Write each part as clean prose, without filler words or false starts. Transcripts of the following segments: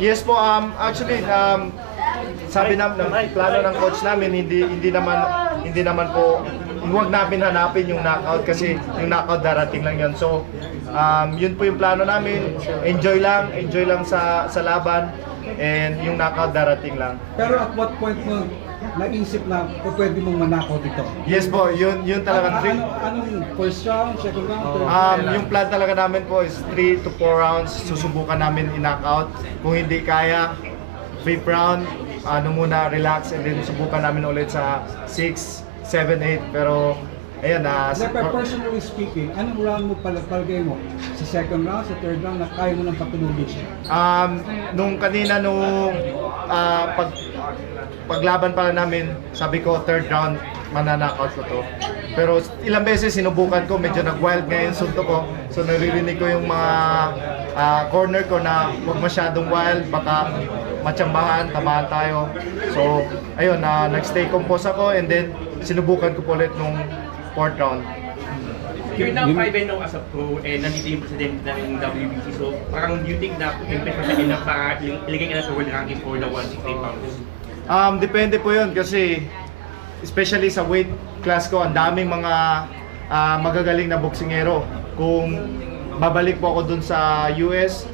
Yes po, actually, sabi namin, plano ng coach namin, hindi naman po, huwag namin hanapin yung knockout kasi yung knockout darating lang yun. So, yun po yung plano namin, enjoy lang sa laban, and yung knockout darating lang. Pero at what point mo naisip na pwede mong manakaw dito? Yes po, yun talaga. Anong first round, second round, third round? Yung plan talaga namin po is 3 to 4 rounds. Susubukan namin i-knockout. Kung hindi kaya, 5th round, muna relax, and then subukan namin ulit sa 6, 7, 8. Pero ayun personally speaking, anong round mo palagay mo? Sa second round, sa third round, na kaya mo nang patulugin siya? Nung kanina, paglaban pala namin, sabi ko third round mananakaut ko to. Pero ilang beses sinubukan ko, medyo nag-wild ngayon sunto ko. So naririnig ko yung mga corner ko na huwag masyadong wild, baka matsambahan, tamaan tayo. So ayun, nag-stay compose ako, and then sinubukan ko po ulit nung 4th round. You're now 5-0 as a pro, and nandito yung president ng WBC. So parang do you think na impress na na para ilagay ka na sa world ranking for the 160 pounds? Depende po yun kasi especially sa weight class ko, ang daming mga magagaling na boksingero. Kung babalik po ako dun sa US,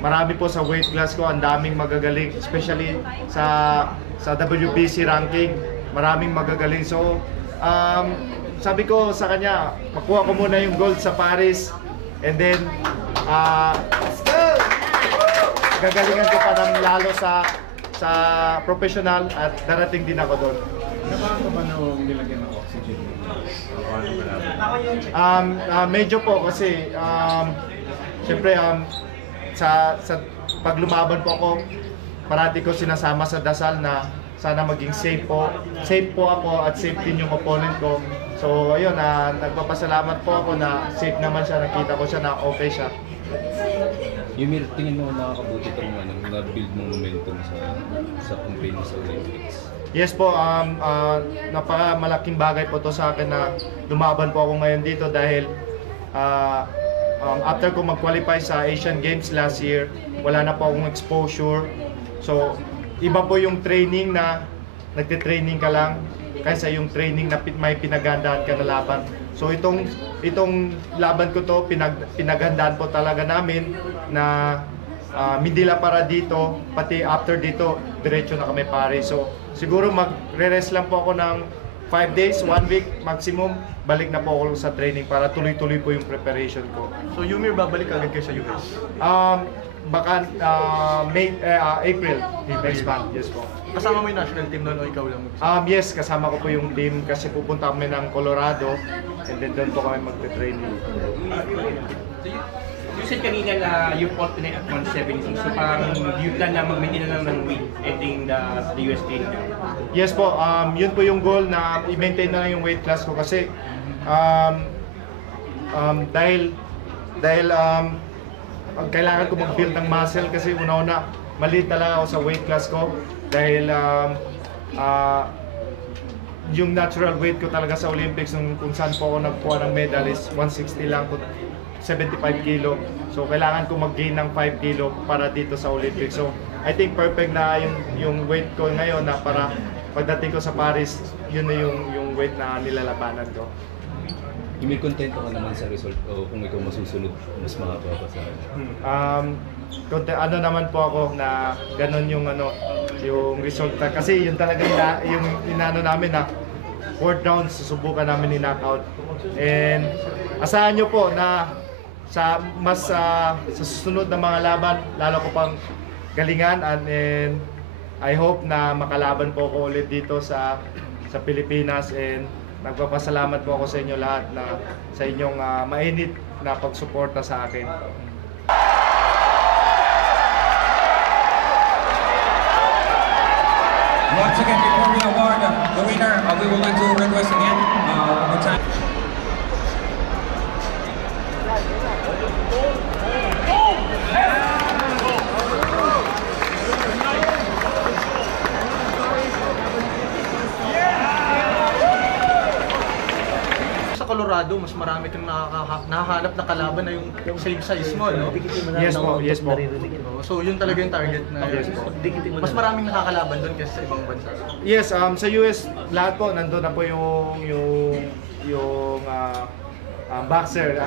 marami po sa weight class ko, ang daming magagaling, especially sa WBC ranking, maraming magagaling. So, sabi ko sa kanya, makuha ko muna yung gold sa Paris, and then gagalingan ko pa ng lalo sa professional, at darating din ako doon. Nabahan ka ba nung nilagyan ng oxygen? Medyo po kasi syempre sa pag lumaban po ako, parati ko sinasama sa dasal na sana maging safe po ako, at safe din yung opponent ko. So ayun, nagpapasalamat po ako na safe naman siya, nakita ko siya na okay siya. Yumir, tingin mo nakakabuti itong na-build mong momentum sa campaign sa Olympics? Yes po, napaka-malaking bagay po to sa akin na lumaban po ako ngayon dito dahil after ko mag-qualify sa Asian Games last year, wala na po akong exposure. So, iba po yung training na nagte-training ka lang kaysa yung training na may pinaghandaan ka na laban. So itong laban ko to, pinaghandaan po talaga namin na Mindila para dito, pati after dito, diretso na kami pare. So siguro magre-rest lang po ako ng 5 days, 1 week maximum, balik na po ako sa training para tuloy-tuloy po yung preparation ko. So Yumir, babalik agad kayo sa US? Baka April, next month, yes po. Kasama mo yung national team noon o ikaw lang? Yes, kasama ko po yung team kasi pupunta kami ng Colorado, and then doon po kami magte-training. You said kanina na you fought tonight at 170, so parang you plan na mag-maintain na lang ng weight ending the US game? Yes po, yun po yung goal, na i-maintain na lang yung weight class ko kasi dahil kailangan ko mag-build ng muscle kasi una-una maliit talaga ako sa weight class ko dahil yung natural weight ko talaga sa Olympics kung saan po ako nagkuha ng medal is 160 lang, 75 kilo. So kailangan ko mag-gain ng 5 kilo para dito sa Olympics. So I think perfect na yung weight ko ngayon na para pagdating ko sa Paris, yun na yung weight na nilalabanan ko. May kontento ka naman sa result o kung ikaw masusunod, mas mahaba pa sa ano naman po ako na ganun yung resulta kasi yun talaga yung inano namin na 4th round susubukan namin ni-knockout, and asahan nyo po na sa susunod na mga laban lalo ko pang galingan, and I hope na makalaban po ako ulit dito sa Pilipinas, and nagpapasalamat po ako sa inyo lahat na sa inyong mainit na pagsuporta sa akin. Once again, before we award the winner, we would like to request again one more time. Colorado, mas marami kang nakahanap na kalaban na yung same size mo, no? Yes po, yes po. So yun talaga yung target na Yes po. mas maraming nakakalaban doon kaysa sa ibang bansa. Yes, sa US lahat po nandun na po yung boxer.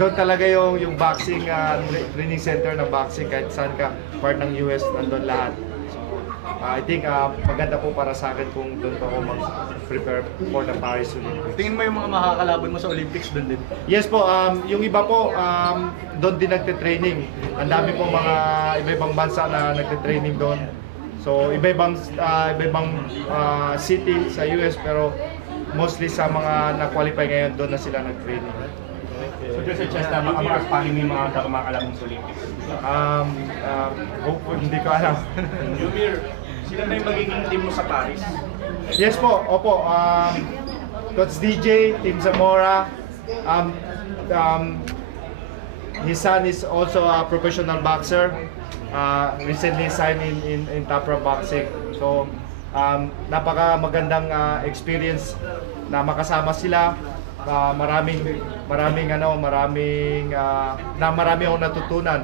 Doon talaga yung boxing training center ng boxing kahit saan ka part ng US nandun lahat. So I think maganda po para sa akin kung doon po ako mag-prepare for the Paris Olympics. Tingin mo yung mga makakalaban mo sa Olympics doon din? Yes po, yung iba po doon din nagte-training. Ang dami po mga iba-ibang bansa na nagte-training doon. So iba-ibang city sa US pero mostly sa mga na-qualify ngayon doon na sila nag-training. So there's a chance na makaspali mo yung mga makakalaban sa Olympics. Hopefully, hindi ko alam. Yumir, sino na yung magiging team mo sa Paris? Yes po, opo. Coach DJ, Team Zamora. His son is also a professional boxer. Recently signed in Top Rank Boxing. So, napaka magandang experience na makasama sila. Marami akong natutunan.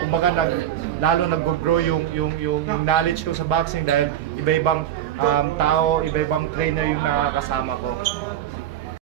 Kumbaga lalo nag-grow yung knowledge ko sa boxing dahil iba-ibang tao, iba-ibang trainer yung nakakasama ko.